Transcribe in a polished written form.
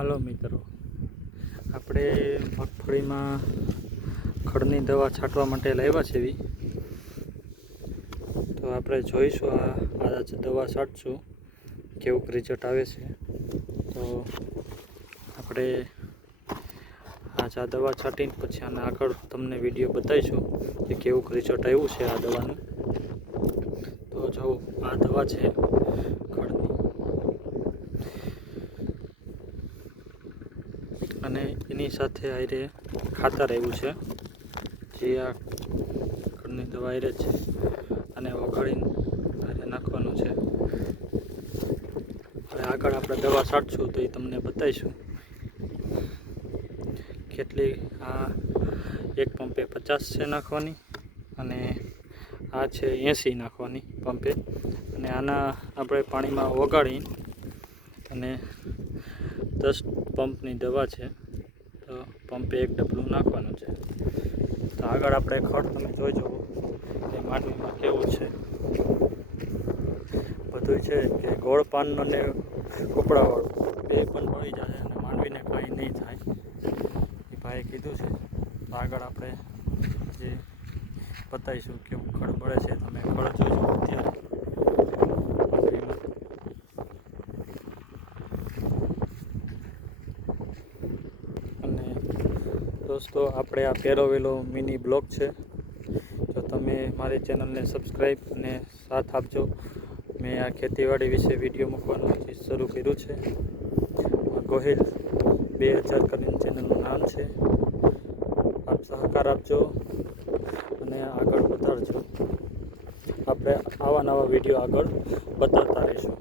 હાલો મિત્રો, આપણે મગફળીમાં ખડની દવા છાંટવા માટે લાવ્યા છે એવી. તો આપણે જોઈશું આ દવા છાંટશું કેવું રિઝલ્ટ આવે છે. તો આપણે આ દવા છાંટીને પછી આના આગળ તમને વિડીયો બતાવીશું કે કેવું રિઝલ્ટ આવ્યું છે આ દવાનું. તો જો આ દવા છે ખડની, અને એની સાથે આયરે ખાતર આવ્યું છે જે આ ખડની દવા આયરે છે, અને ઓગાળીને આયરે નાખવાનું છે. હવે આગળ આપણે દવા છાંટશું તો એ તમને બતાવીશું કેટલી. આ એક પંપે 50 છે નાખવાની, અને આ છે 80 નાખવાની પંપે. અને આના આપણે પાણીમાં ઓગાળી અને 10 પંપની દવા છે, તો પંપે એક ડબલું નાખવાનું છે. તો આગળ આપણે ખડ તમે જોઈ જુઓ કે માંડવીમાં કેવું છે બધું છે કે ગોળ પાનનો ને કપડાવાળું બે પણ મળી જશે અને માંડવીને કાંઈ નહીં થાય એ ભાઈએ કીધું છે. તો આગળ આપણે જે બતાવીશું કેવું ખડ મળે છે, તમે ખડ જોજો અત્યારે. અને દોસ્તો, આપણે આ પેરોવેલો મિની બ્લોગ છે. જો તમે મારી ચેનલને સબસ્ક્રાઈબ અને સાથ આપજો. મેં આ ખેતીવાડી વિશે વિડીયો મૂકવાનું શરૂ કર્યું છે. ગોહિલ 2000 કરીને ચેનલનું નામ છે. આપ સહકાર આપજો અને આગળ વધારજો. આપણે આવા નવા વિડીયો આગળ બતાવતા રહીશું.